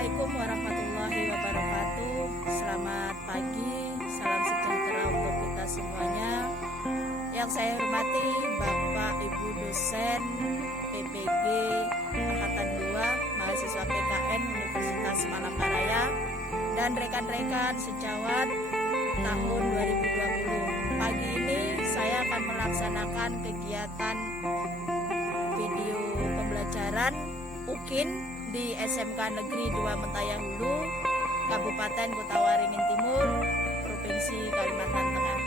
Assalamualaikum warahmatullahi wabarakatuh. Selamat pagi, salam sejahtera untuk kita semuanya. Yang saya hormati Bapak Ibu dosen PPG Angkatan 2 mahasiswa PKN Universitas Palangkaraya dan rekan-rekan sejawat tahun 2020. Pagi ini saya akan melaksanakan kegiatan video pembelajaran UKIN di SMK Negeri 2 Mentaya Hulu, Kabupaten Kota Waringin Timur, Provinsi Kalimantan Tengah.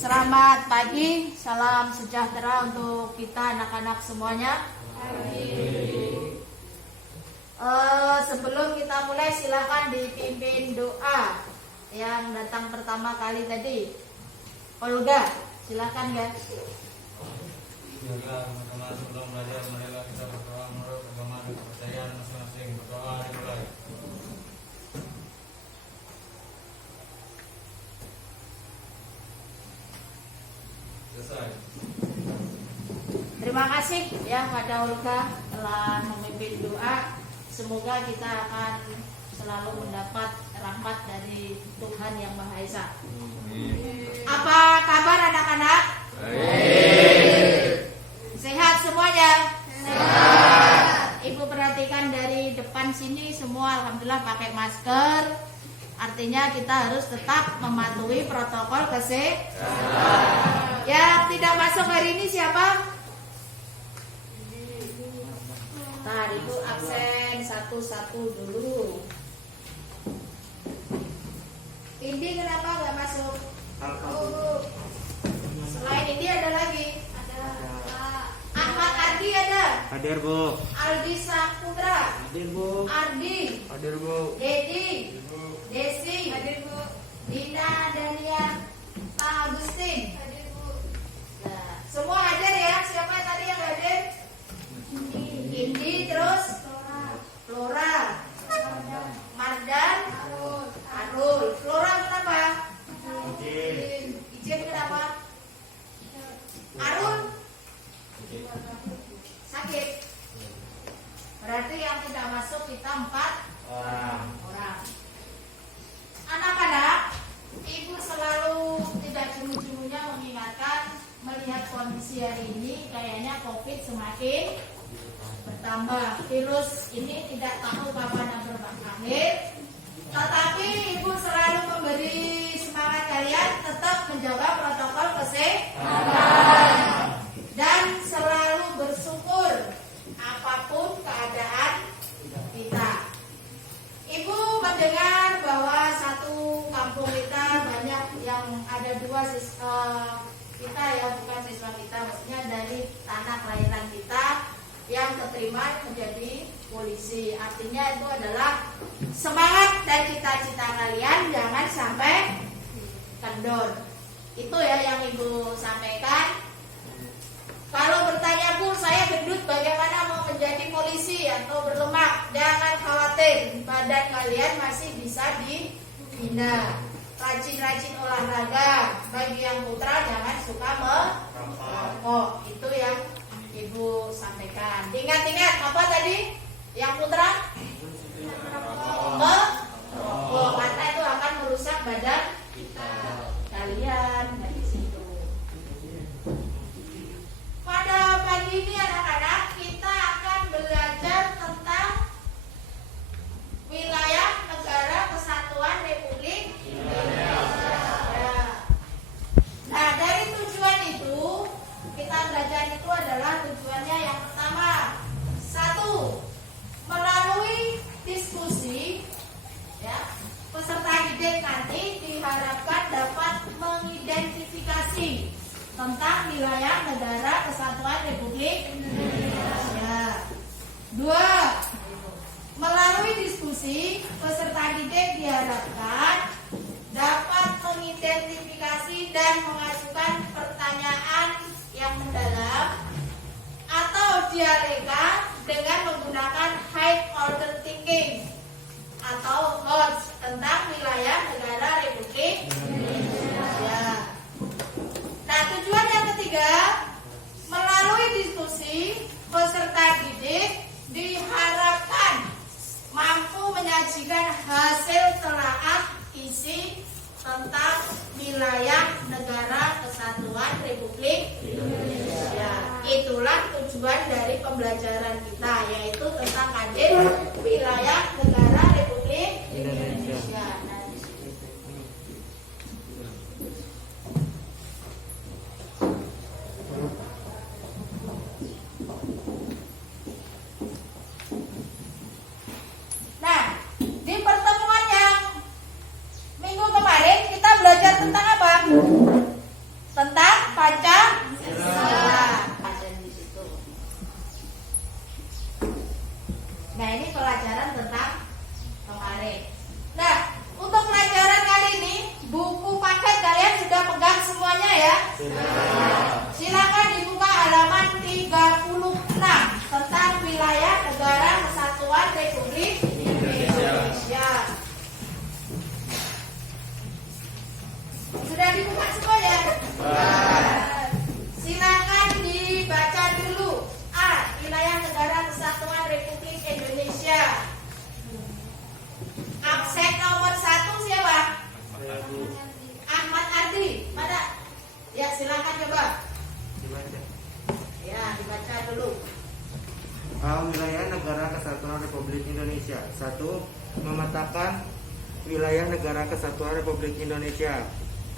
Selamat pagi, salam sejahtera untuk kita anak-anak semuanya. Sebelum kita mulai silakan dipimpin doa yang datang pertama kali tadi. Olga, silakan guys. Teman-teman sebelum belajar marilah kita berdoa menurut agama dan kepercayaan masing-masing. Berdoa dimulai. Selesai. Terima kasih ya pada Olga telah memimpin doa. Semoga kita akan selalu mendapat rahmat dari Tuhan Yang Maha Esa. Apa kabar anak-anak? Sehat semuanya? Sehat. Ibu perhatikan dari depan sini semua alhamdulillah pakai masker. Artinya kita harus tetap mematuhi protokol kesehatan. Yang tidak masuk hari ini siapa? Nah, itu absen satu-satu dulu. Indi kenapa nggak masuk? Selain Indi ada lagi? Ada. Ahmad Ardi ada? Hadir, Bu. Aldi Saputra? Hadir, Bu. Ardi? Hadir, Bu. Dedi? Desi? Hadir, Bu. Dina Dania? Pak Agustin? Hadir, Bu. Nah, semua hadir ya? Siapa tadi yang hadir? Indi, terus Flora, Mardan, Arul. Flora kenapa? Izin kenapa? Arul sakit. Berarti yang tidak masuk kita 4 orang. Anak-anak, Ibu selalu tidak jemu-jemunya mengingatkan melihat kondisi hari ini kayaknya COVID semakin bertambah. Virus ini tidak tahu kapan berakhir. Tetapi Ibu selalu memberi semangat kalian tetap menjaga protokol kesehatan dan selalu bersyukur apapun keadaan kita. Ibu mendengar bahwa satu kampung kita banyak yang ada 2 siswa kita ya, bukan siswa kita, maksudnya dari tanah kelahiran kita yang keterima menjadi polisi. Artinya itu adalah semangat dan cita-cita kalian jangan sampai kendor. Itu ya yang Ibu sampaikan. Kalau bertanya, Bu, saya gendut bagaimana mau menjadi polisi atau berlemak? Jangan khawatir, badan kalian masih bisa dibina. Rajin-rajin olahraga. Bagi yang putra jangan suka merokok. Itu yang Ibu sampaikan. Ingat-ingat apa tadi? Yang putra? Merokok. Karena itu akan merusak badan kalian. Dari situ. Pada pagi ini anak-anak kita akan belajar tentang wilayah negara kesatuan Republik Indonesia. Nah, dari tujuan tentang wilayah negara kesatuan Republik Indonesia. 2. Melalui diskusi, peserta didik diharapkan dapat mengidentifikasi dan mengajukan pertanyaan yang mendalam atau dialeka dengan menggunakan high order thinking atau HOTS tentang wilayah negara Republik Indonesia. Nah, tujuan yang ketiga, melalui diskusi, peserta didik diharapkan mampu menyajikan hasil telaah isi tentang wilayah negara kesatuan Republik Indonesia. Itulah tujuan dari pembelajaran kita, yaitu tentang kadin wilayah negara Republik Indonesia. Nah, di pertemuan yang minggu kemarin kita belajar tentang apa? Tentang Pancasila. Nah, ini pelajaran tentang kemarin. Nah, untuk pelajaran kali ini, buku paket kalian sudah pegang semuanya ya? Silakan dibuka halaman 36 tentang wilayah negara kesatuan Republik Indonesia. Sudah dibuka semua ya? Silakan dibaca dulu. A. Wilayah negara kesatuan Republik Indonesia. Absen nomor 1 siapa? Ahmad Ardi. Mana? Ya, silakan coba. Ya, dibaca dulu. Wilayah negara kesatuan Republik Indonesia. 1. Memetakan wilayah negara kesatuan Republik Indonesia.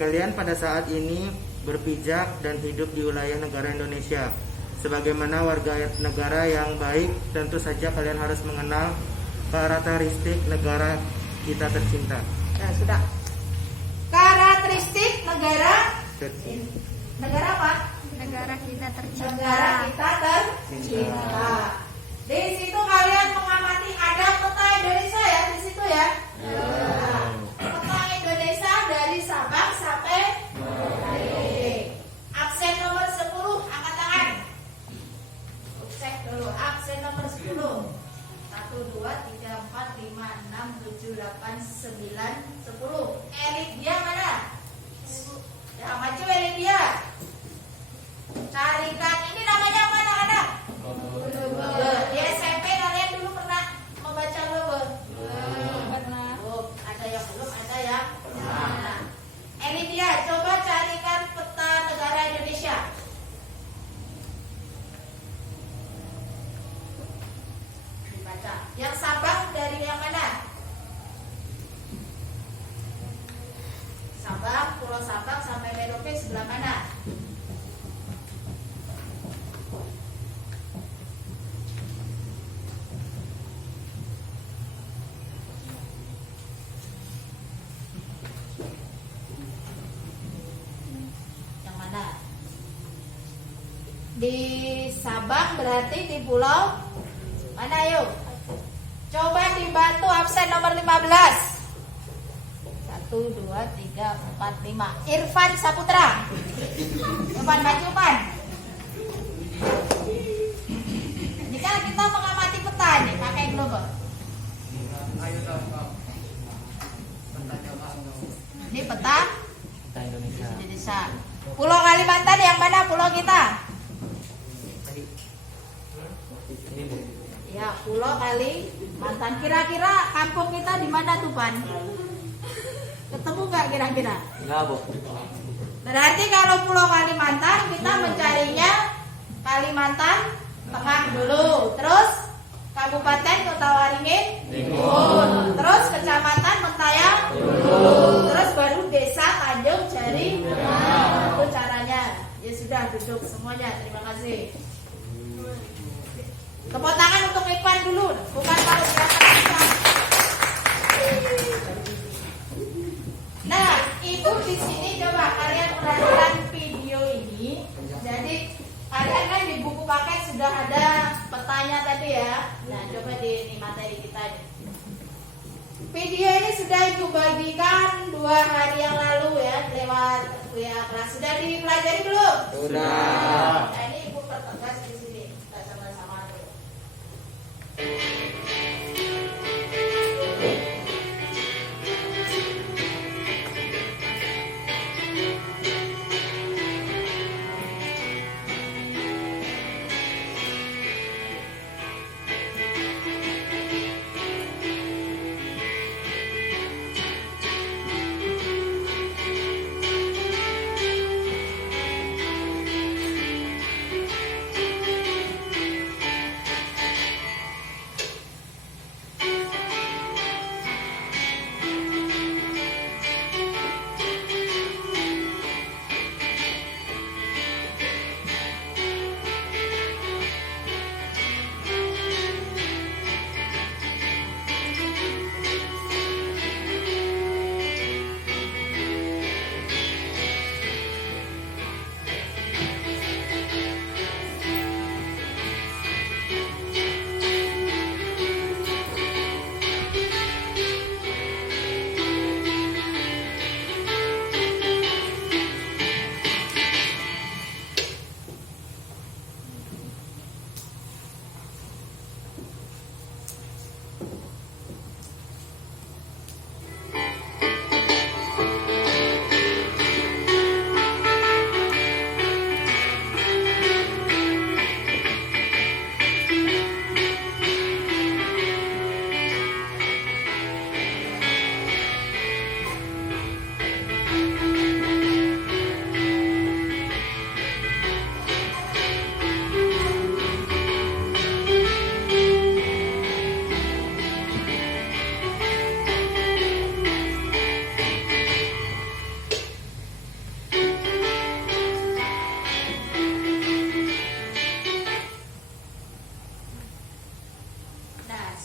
Kalian pada saat ini berpijak dan hidup di wilayah negara Indonesia. Sebagaimana warga negara yang baik, tentu saja kalian harus mengenal karakteristik negara kita tercinta. Nah, sudah. Karakteristik negara apa? Negara kita tercinta. Negara kita tercinta. Di situ kalian mengamati ada peta Indonesia ya di situ ya. Peta Indonesia dari Sabang sampai Merauke. Absen nomor 10 angkat tangan. Cek dulu absen nomor 10. 1 2 3 4 5 6 7 8 9 10. Elit dia mana? Ya, maju elit dia. Carikan ini namanya apa anak-anak? Di SMP kalian dulu pernah membaca logo? Pernah. Oh, ada yang belum, ada yang pernah. Elidia, coba carikan peta negara Indonesia. Dibaca. Yang Sabang dari yang mana? Sabang, Pulau Sabang sampai Merauke sebelah mana? Di Sabang berarti di pulau mana yuk? Coba dibantu absen nomor 15. 1, 2, 3, 4, 5. Irfan Saputra. Irfan maju Pan. Jika kita mengamati peta nih pakai global. Ini peta Indonesia. Pulau Kalimantan yang mana pulau kita? Ya, Pulau Kalimantan. Kira-kira kampung kita di mana tuh, Pan? Ketemu nggak kira-kira? Enggak, Bu. Berarti kalau Pulau Kalimantan kita mencarinya Kalimantan Tengah dulu, terus Kabupaten Kota Waringin Timur, terus Kecamatan Mentayang dulu, terus baru Desa Tanjung Jari. Itu caranya. Ya sudah, duduk semuanya. Terima kasih. Tepuk tangan untuk Ipan dulu, bukan kalau siapa. Nah, itu di sini coba kalian perhatikan video ini. sudah ada petanya tadi ya. Nah, coba di materi kita. Video ini sudah Ibu bagikan 2 hari yang lalu ya lewat WA kelas. Sudah dipelajari belum? Sudah. Nah, ini Ibu pertegas di sini. Kita sama-sama dulu.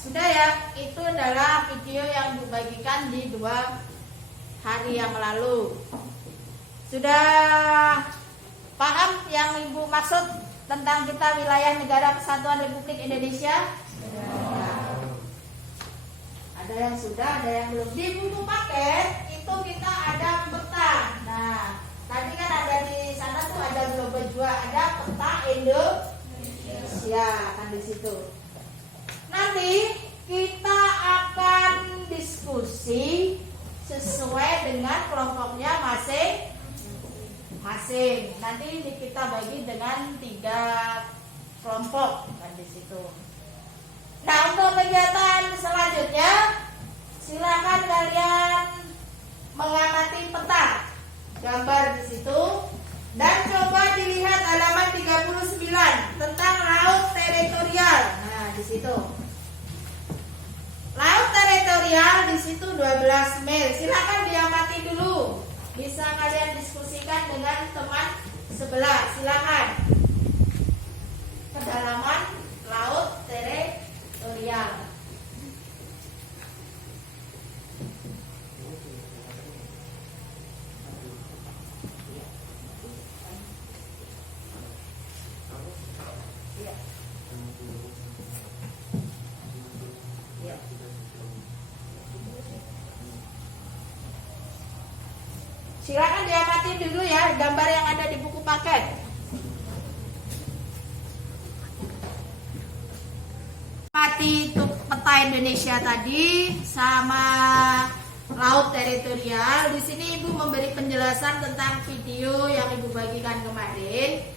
Sudah ya, itu adalah video yang dibagikan di 2 hari yang lalu. Sudah paham yang Ibu maksud tentang kita wilayah negara kesatuan Republik Indonesia? Ada yang sudah, ada yang belum. Di buku paket itu kita ada peta. Nah, tadi kan ada di sana tuh ada global juga, ada peta Indonesia kan di situ. Nanti kita akan diskusi sesuai dengan kelompoknya masing-masing. Nanti kita bagi dengan 3 kelompok kan di situ. Nah, untuk kegiatan selanjutnya silakan kalian mengamati peta gambar di situ dan coba dilihat halaman 39 tentang laut teritorial. Nah, di situ. Laut teritorial di situ 12 mil. Silakan diamati dulu. Bisa kalian diskusikan dengan teman sebelah. Silakan. Kedalaman laut teritorial. Silakan diamati dulu ya gambar yang ada di buku paket. Amati untuk peta Indonesia tadi sama laut teritorial. Di sini Ibu memberi penjelasan tentang video yang Ibu bagikan kemarin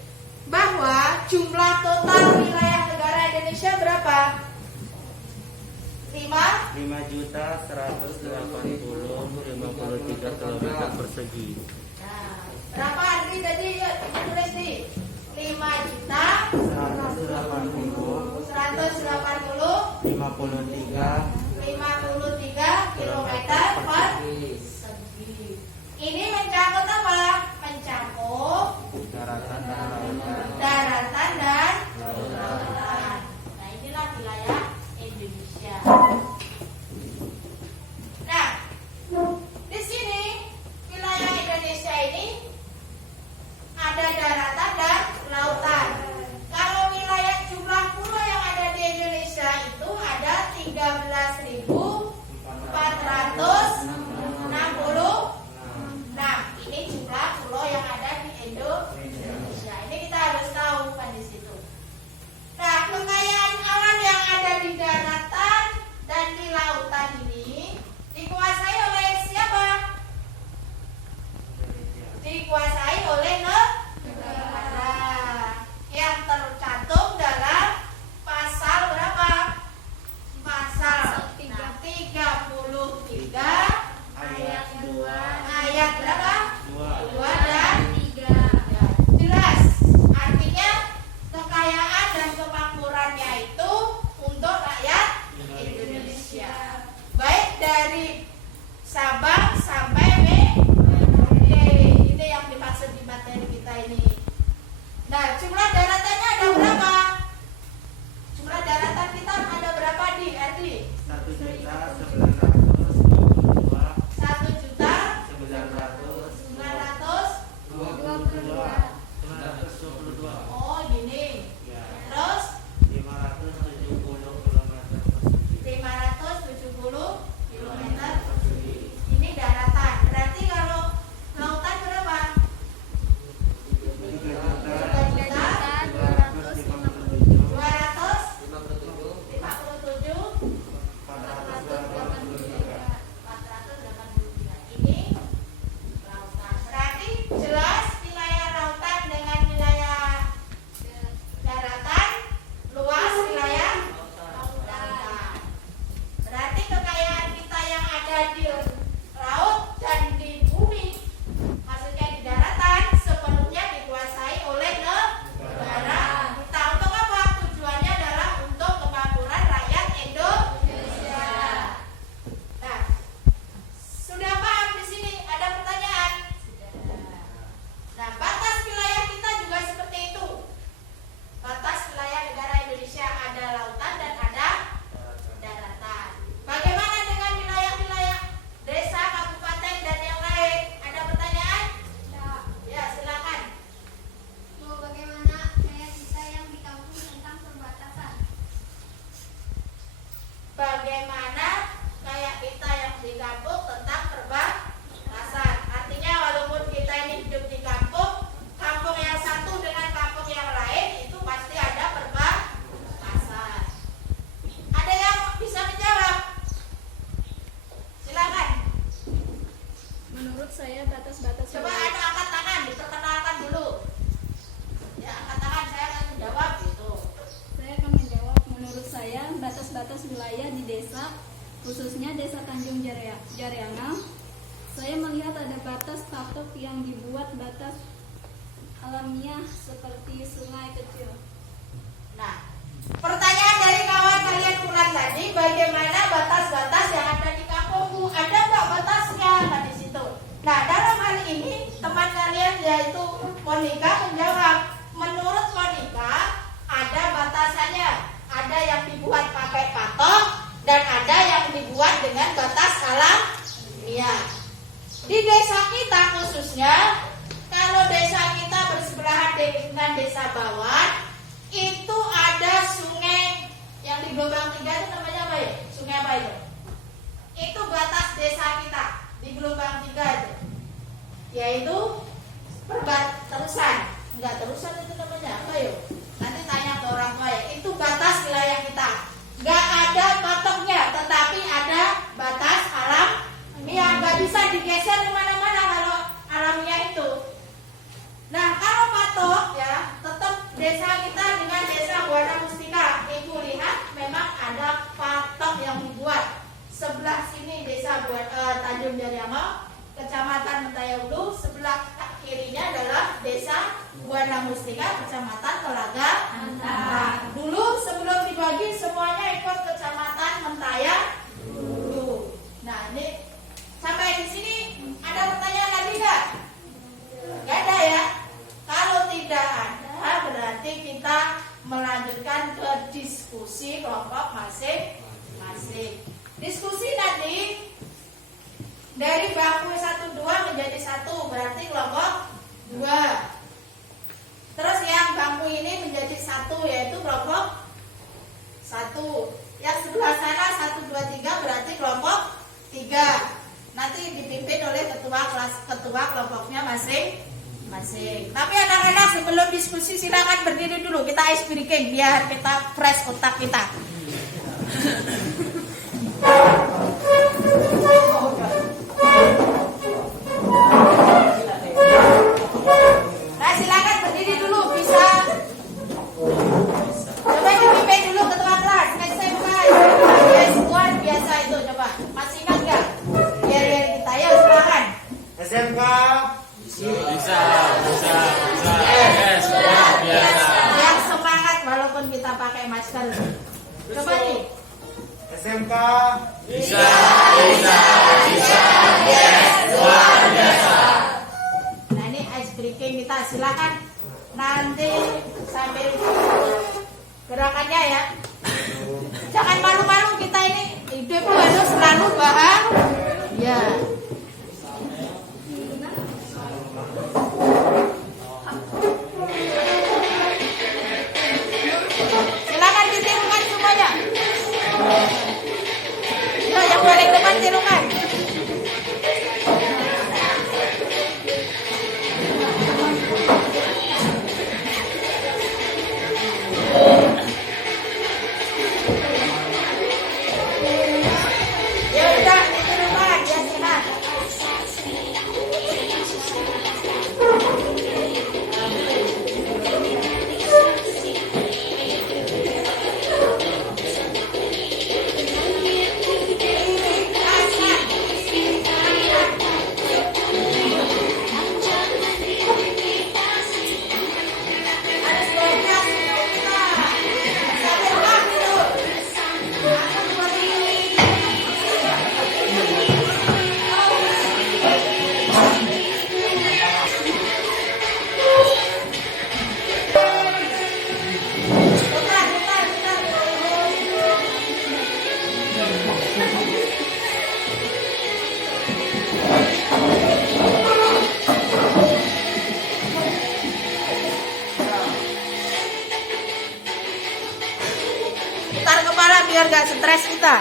bahwa jumlah total wilayah negara Indonesia berapa? 5.180.53 km persegi. Nah, berapa Andri tadi? Yuk, tulis nih. 5.180.53 kilometer persegi. Ini mencakup apa? Mencakup Daratan dan lautan. daratan dan lautan. Nah, inilah wilayah Indonesia. Nah, di sini wilayah Indonesia ini ada daratan dan lautan. Kalau wilayah Nah, jumlah daratannya ada berapa? Jumlah daratan kita ada berapa di Ardi? 1.922.922. Oh, gini. Ya. Terus 570 km persegi. 570 km. Ini daratan. Berarti kalau lautan berapa? 483. Ini lautan. Berarti jelas wilayah lautan dengan wilayah daratan luas wilayah lautan. Berarti kekayaan kita yang ada di laut dan di bumi, maksudnya di daratan, sepenuhnya dikuasai oleh negara. Kita untuk apa? Tujuannya adalah untuk kemakmuran rakyat Indonesia. Nah, sudah paham di sini? Ada pertanyaan? Nah, batas wilayah kita juga seperti itu. Batas wilayah negara Indonesia ada lautan dan ada daratan. Bagaimana dengan wilayah-wilayah desa, kabupaten, dan yang lain? Ada pertanyaan? Ya, silakan. Bagaimana kayak kita yang di kampung tentang perbatasan? Bagaimana kayak kita yang di kampung tentang perbatasan? Artinya walaupun kita ini hidup di kampung, kampung yang satu dengan kampung yang lain itu pasti ada perbatasan. Ada yang bisa menjawab? Silakan. Menurut saya batas-batas Coba ada angkat tangan, diperkenalkan dulu. Ya, angkat tangan, saya akan menjawab gitu. saya akan menjawab. Menurut saya batas-batas wilayah di desa, khususnya desa Tanjung Jariangal, saya melihat ada batas patok yang dibuat batas alamiah seperti sungai kecil. Nah, pertanyaan dari kawan kalian kurang tadi, bagaimana batas-batas yang ada di kampungmu? Ada nggak batasnya? Nah, di situ. Nah, dalam hal ini teman kalian yaitu Monica menjawab. Menurut Monica, ada batasannya. Ada yang dibuat pakai patok dan ada yang dibuat dengan batas alamiah. Di desa kita khususnya, kalau desa kita bersebelahan dengan desa Bawan, itu ada sungai yang di gelombang 3 itu namanya apa ya? Sungai apa itu? Itu batas desa kita di gelombang 3 itu, yaitu terusan. Enggak, terusan itu namanya apa ya? Nanti tanya ke orang tua ya. Itu batas wilayah kita. Enggak ada patoknya, tetapi ada batas alamiah. Enggak bisa digeser kemana-mana kalau alamiah itu. Nah, kalau patok ya, tetap desa kita dengan desa Buana Mustika. Ibu lihat memang ada patok yang dibuat. Sebelah sini desa Tanjung Jariangal, Kecamatan Mentayulu. Sebelah kirinya adalah desa Buana Mustika, Kecamatan Telaga Antara. Dulu sebelum dibagi semuanya ikut Kecamatan Mentayulu. Nah, ini sampai di sini ada pertanyaan lagi nggak? Nggak ada ya? Kalau tidak ada, berarti kita melanjutkan ke diskusi kelompok masing-masing. Diskusi nanti dari bangku 1-2 menjadi 1, berarti kelompok 2. Terus yang bangku ini menjadi 1, yaitu kelompok 1. Yang sebelah sana 1, 2, 3 berarti kelompok 3. Nanti dipimpin oleh ketua kelompoknya masing-masing. Tapi anak-anak sebelum diskusi silakan berdiri dulu, kita ice breaking biar kita fresh otak kita. Nah, silakan berdiri dulu, bisa. Coba dipimpin dulu ketua kelas. SMK, luar biasa itu, coba. Masih ingat nggak? Biar kita ya, silakan. SMK Bisa. Yes, luar biasa. Yang semangat walaupun kita pakai masker. Coba nih. SMK Bisa. Yes, luar biasa. Nah, ini ice breaking kita, silakan nanti sambil gerakannya ya. Jangan malu-malu, kita ini hidup harus selalu bahagia. Silakan ditirukan semuanya. Ya, yang paling depan tirukan. Ya udah, ditirukan, ya silakan. Putar kepala biar gak stres kita.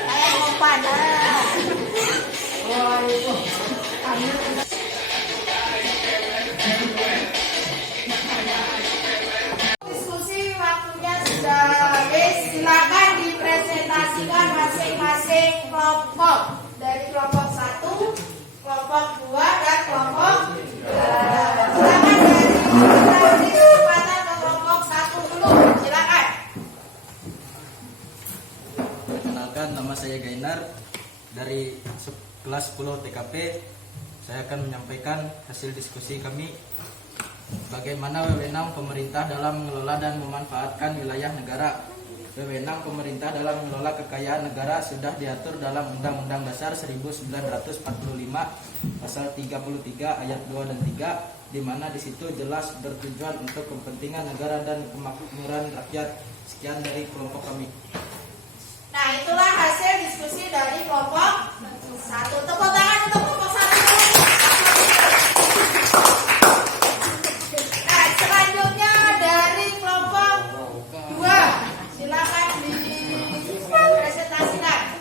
Kayak umpan. Diskusi waktunya sudah habis. Silakan dipresentasikan masing-masing kelompok. Dari kelompok 1, kelompok 2, dan kelompok 3. Silakan dari kesempatan ke kelompok 1 dulu. Silakan. Perkenalkan, nama saya Gainar dari kelas 10 TKP. Saya akan menyampaikan hasil diskusi kami bagaimana wewenang pemerintah dalam mengelola dan memanfaatkan wilayah negara. Wewenang pemerintah dalam mengelola kekayaan negara sudah diatur dalam Undang-Undang Dasar 1945 pasal 33 ayat 2 dan 3, di mana di situ jelas bertujuan untuk kepentingan negara dan kemakmuran rakyat. Sekian dari kelompok kami. Nah, itulah hasil diskusi dari kelompok 1. Tepuk tangan untuk kelompok 1. Nah, selanjutnya dari kelompok 2. Silakan dipresentasikan.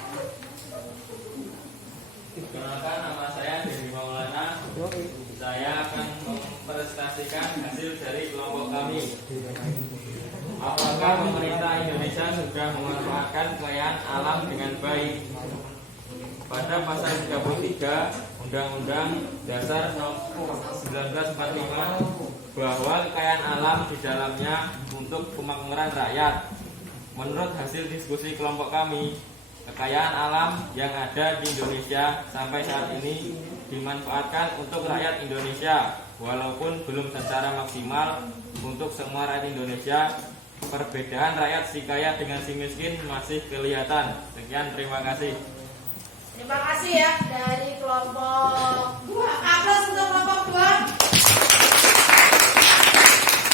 Perkenalkan, nama saya Dewi Maulana. Saya akan mempresentasikan hasil dari kelompok kami. Apakah pemerintah Indonesia sudah memanfaatkan kekayaan alam dengan baik? Pada pasal 33 Undang-Undang Dasar 1945 bahwa kekayaan alam di dalamnya untuk kemakmuran rakyat. Menurut hasil diskusi kelompok kami, kekayaan alam yang ada di Indonesia sampai saat ini dimanfaatkan untuk rakyat Indonesia, walaupun belum secara maksimal untuk semua rakyat Indonesia. Perbedaan rakyat si kaya dengan si miskin masih kelihatan. Sekian, terima kasih. Terima kasih ya dari kelompok 2. Aplaus untuk kelompok 2.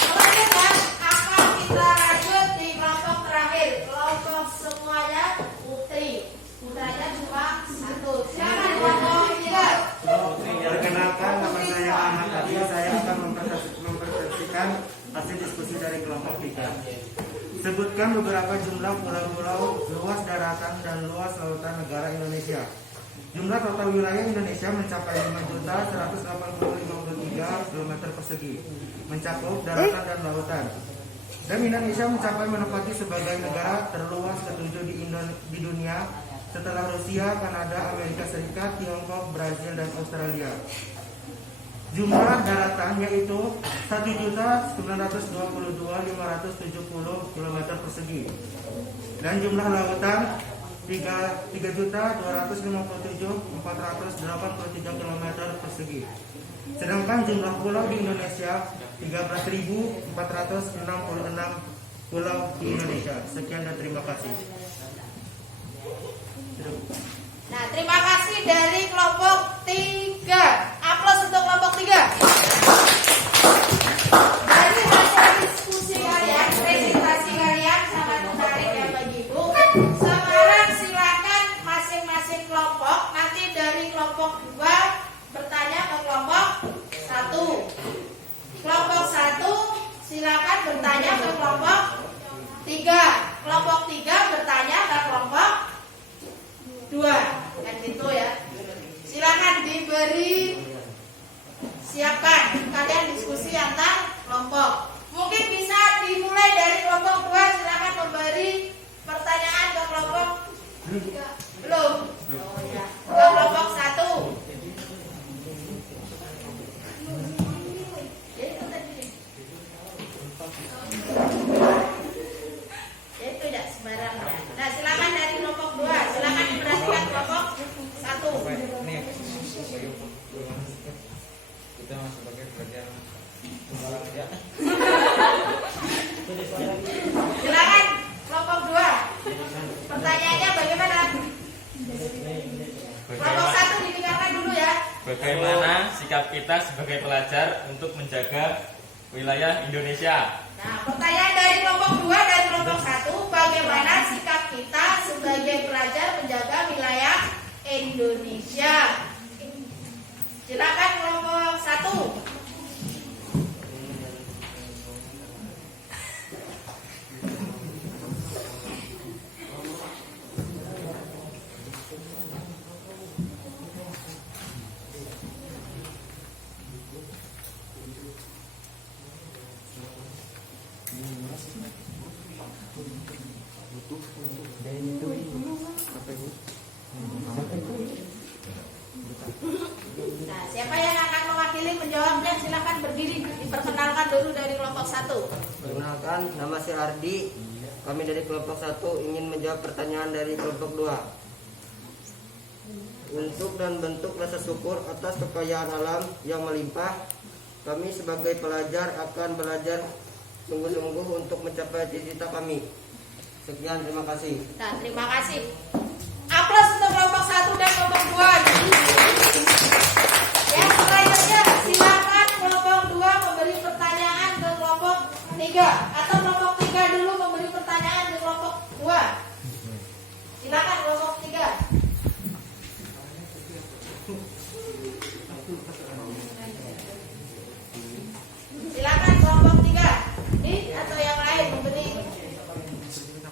Selanjutnya akan kita lanjut di kelompok terakhir. Kelompok semuanya putri. Putranya cuma 1. Silakan kelompok 3. Perkenalkan, nama saya Ahmad Adi. Saya akan mempresentasikan hasil diskusi dari kelompok 3. Sebutkan beberapa jumlah pulau-pulau, luas daratan, dan luas lautan negara Indonesia. Jumlah total wilayah Indonesia mencapai 5.180.053 km persegi, mencakup daratan dan lautan. Dan Indonesia mencapai menempati sebagai negara terluas ke-7 di dunia setelah Rusia, Kanada, Amerika Serikat, Tiongkok, Brazil, dan Australia. Jumlah daratan yaitu 1.922.570 km persegi. Dan jumlah lautan 3.257.483 km persegi. Sedangkan jumlah pulau di Indonesia 13.466 pulau di Indonesia. Sekian dan terima kasih. Nah, terima kasih dari kelompok 3. Aplaus untuk kelompok 3. Dari hasil diskusi kalian, presentasi kalian sangat menarik ya bagi Ibu. Sekarang silakan masing-masing kelompok nanti dari kelompok 2 bertanya ke kelompok 1. Kelompok 1 silakan bertanya ke kelompok 3. Kelompok 3 bertanya ke kelompok 2. Kan gitu ya. Silakan diberi, siapkan kalian diskusi antar kelompok. Mungkin bisa dimulai dari kelompok 2. Silakan memberi pertanyaan ke kelompok belum. Oh ya. Ke kelompok 1. Itu tidak sembarang ya. Nah, silakan dari kelompok 2. Silakan diperhatikan kelompok 1. Kita masuk sebagai pelajar ya. Silakan kelompok 2. Pertanyaannya bagaimana? Kelompok 1 didengarkan dulu ya. Bagaimana sikap kita sebagai pelajar untuk menjaga wilayah Indonesia? Nah, pertanyaan dari kelompok 2 dan kelompok 1, bagaimana sikap kita sebagai pelajar menjaga wilayah Indonesia? Silakan kelompok 1. Nah, siapa yang akan mewakili menjawabnya? Silakan berdiri, diperkenalkan dulu dari kelompok 1. Perkenalkan, nama saya Ardi. Kami dari kelompok 1 ingin menjawab pertanyaan dari kelompok 2. Untuk dan bentuk rasa syukur atas kekayaan alam yang melimpah, kami sebagai pelajar akan belajar sungguh-sungguh untuk mencapai cita-cita kami. Sekian, terima kasih. Nah, terima kasih. Aplaus untuk kelompok 1 dan kelompok 2. Yang selanjutnya silakan kelompok 2 memberi pertanyaan ke kelompok 3 atau kelompok 3 dulu memberi pertanyaan ke kelompok 2. Silakan kelompok 3. Silakan kelompok 3. Ini atau yang lain memberi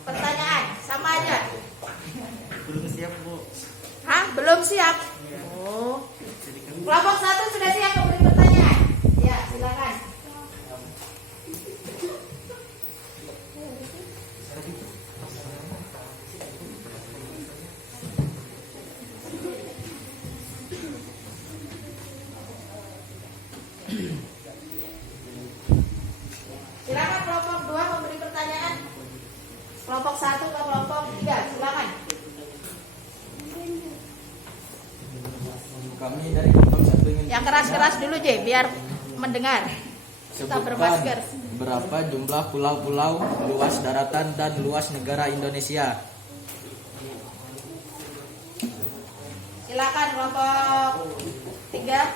pertanyaan sama aja. Belum siap, Bu. Hah? Belum siap? Oh. Kelompok 1 sudah siap memberi pertanyaan? Ya, silakan. Silakan kelompok 2 memberi pertanyaan. Kelompok 1 ke kelompok 3, silakan. Kami dari kelompok 1 ingin Yang keras-keras dulu, J, biar mendengar. Kita bermasker. berapa jumlah pulau-pulau, luas daratan dan luas negara Indonesia. Silakan kelompok 3.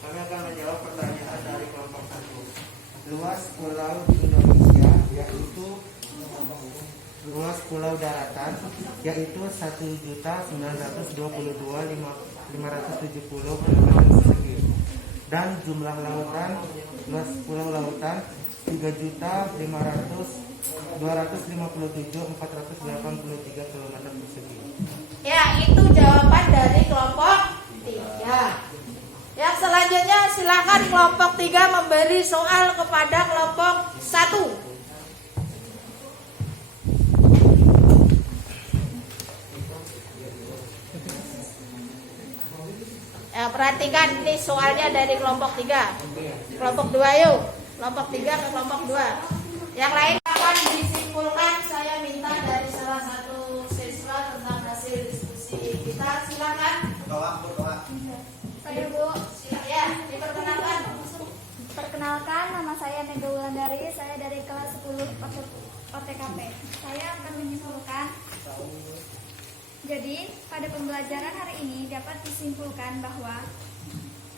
Kami akan menjawab pertanyaan dari kelompok 1. Luas pulau di Indonesia yaitu luas pulau daratan yaitu 1.922.570 km persegi dan jumlah lautan luas pulau lautan 3.257.483 km persegi. Ya, itu jawaban dari kelompok 3. Yang selanjutnya silakan kelompok 3 memberi soal kepada kelompok 1. Ya, perhatikan perhatikan ini soalnya dari kelompok 3. Kelompok 2 yuk. Kelompok 3 ke kelompok 2. Yang lain akan disimpulkan, saya minta dari salah satu siswa tentang hasil diskusi kita. Silakan. Pada Bu, Ya, diperkenalkan. perkenalkan nama saya Mega Wulandari, saya dari kelas 10 OTKP. Saya akan menyimpulkan. Jadi, pada pembelajaran hari ini dapat disimpulkan bahwa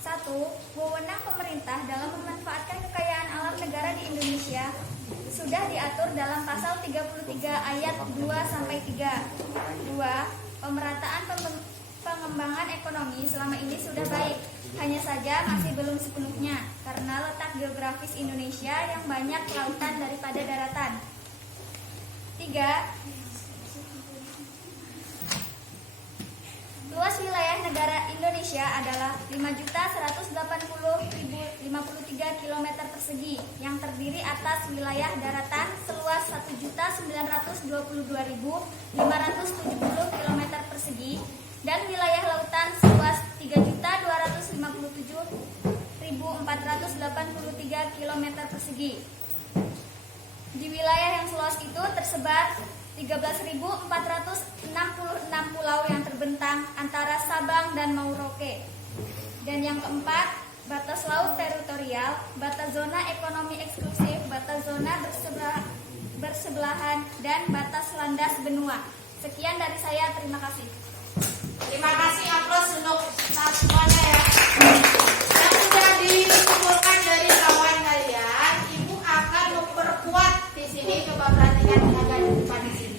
1. Wewenang pemerintah dalam memanfaatkan kekayaan alam negara di Indonesia sudah diatur dalam pasal 33 ayat 2-3. 2. Pemerataan pengembangan ekonomi selama ini sudah baik, hanya saja masih belum sepenuhnya karena letak geografis Indonesia yang banyak lautan daripada daratan. 3. Luas wilayah negara Indonesia adalah 5.180.053 km persegi yang terdiri atas wilayah daratan seluas 1.922.570 km persegi dan wilayah lautan seluas 3.257.483 km persegi. Di wilayah yang seluas itu tersebar 13.466 pulau yang terbentang antara Sabang dan Merauke. Dan yang keempat, batas laut teritorial, batas zona ekonomi eksklusif, batas zona bersebelahan, dan batas landas benua. Sekian dari saya, terima kasih. Terima kasih aplaus untuk semuanya ya. Yang sudah disimpulkan dari kawan kalian, Ibu akan memperkuat di sini, coba perhatikan agak di depan di sini,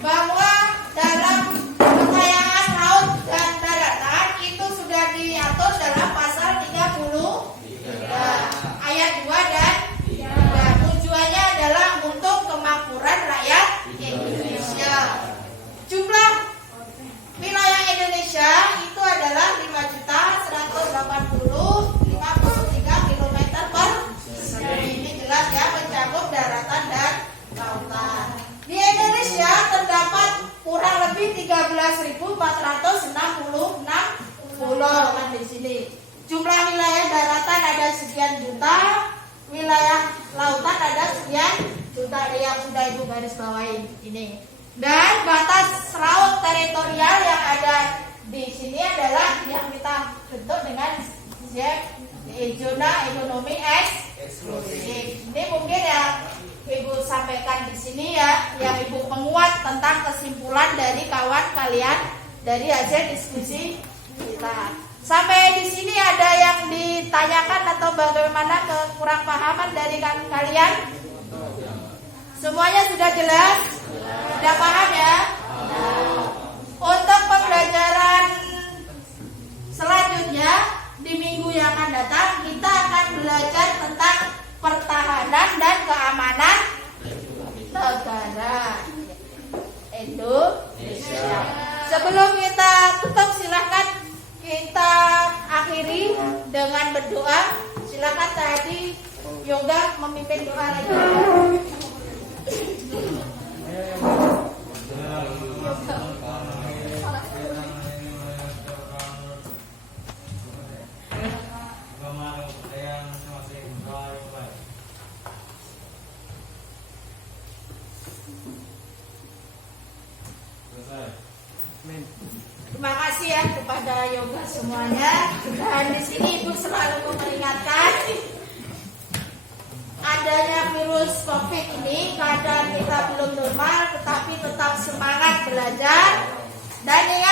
bahwa dalam kekayaan laut dan daratan itu sudah diatur dalam pasal 33 ayat 2 dan 3. Tujuannya adalah untuk kemakmuran rakyat Indonesia. Jumlah wilayah Indonesia itu adalah 5.180.053 km persegi. Ini jelas ya, mencakup daratan dan lautan. Di Indonesia terdapat kurang lebih 13.466 pulau kan di sini. Jumlah wilayah daratan ada sekian juta, wilayah lautan ada sekian juta yang sudah Ibu garis bawain ini. Dan batas laut teritorial yang ada di sini adalah yang kita bentuk dengan zona ekonomi eksklusif. Ini mungkin ya Ibu sampaikan di sini ya, yang Ibu menguat tentang kesimpulan dari kawan kalian dari hasil diskusi kita. Sampai di sini ada yang ditanyakan atau bagaimana kekurang pahaman dari kalian? Semuanya sudah jelas? Sudah paham ya? Untuk pembelajaran selanjutnya di minggu yang akan datang kita akan belajar tentang pertahanan dan keamanan negara Indonesia. Sebelum kita tutup, silahkan kita akhiri dengan berdoa. Silakan tadi Yoga memimpin doa lagi. Terima kasih ya kepada Yoga semuanya. Dan di sini Ibu selalu memperingatkan adanya virus COVID ini, keadaan kita belum normal, tetapi tetap semangat belajar dan ingat